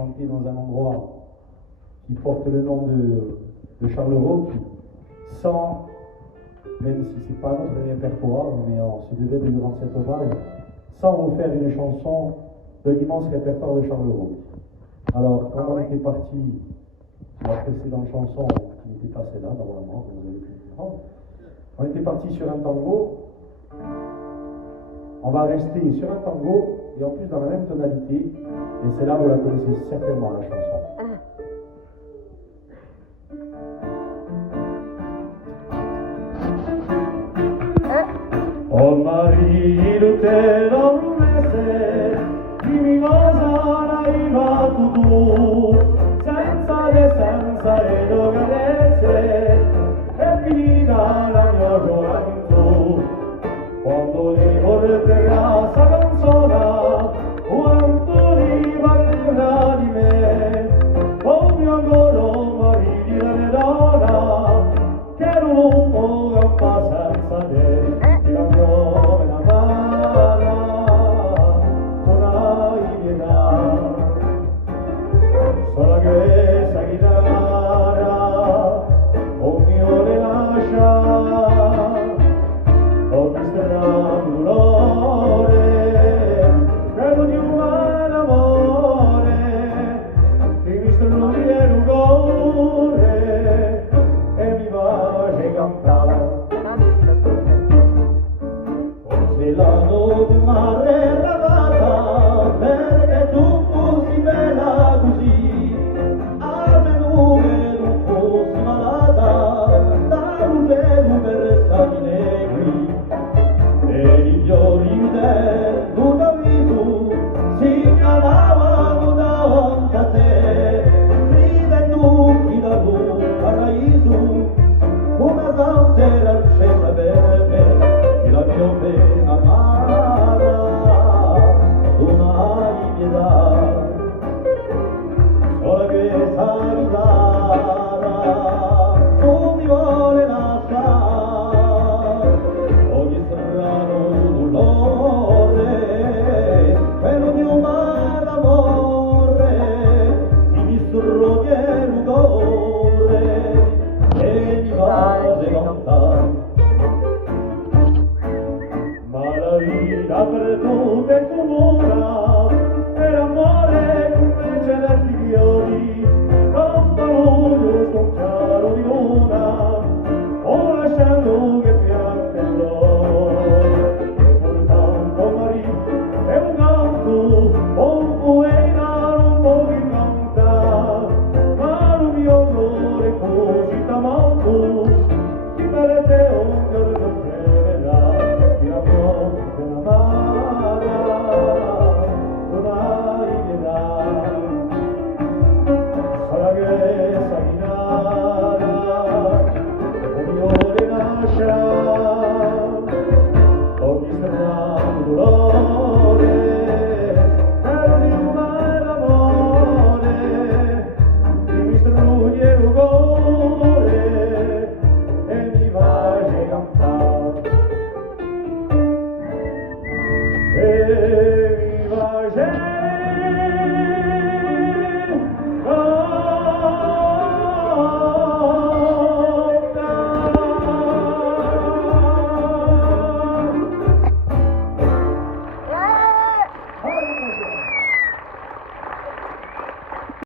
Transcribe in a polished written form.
chanter dans un endroit qui porte le nom de Charleroi, sans, même si c'est pas notre répertoire, mais on se devait de lui rendre cet hommage, sans vous faire une chanson de l'immense répertoire de Charleroi. Alors, quand on était parti sur la précédente chanson, qui n'était pas celle-là, normalement, vous avez pu comprendre, on était parti sur un tango. On va rester sur un tango, et en plus dans la même tonalité, et c'est là où vous la connaissez certainement, la chanson. Oh Marie, il te l'emmesse, dimmi cosa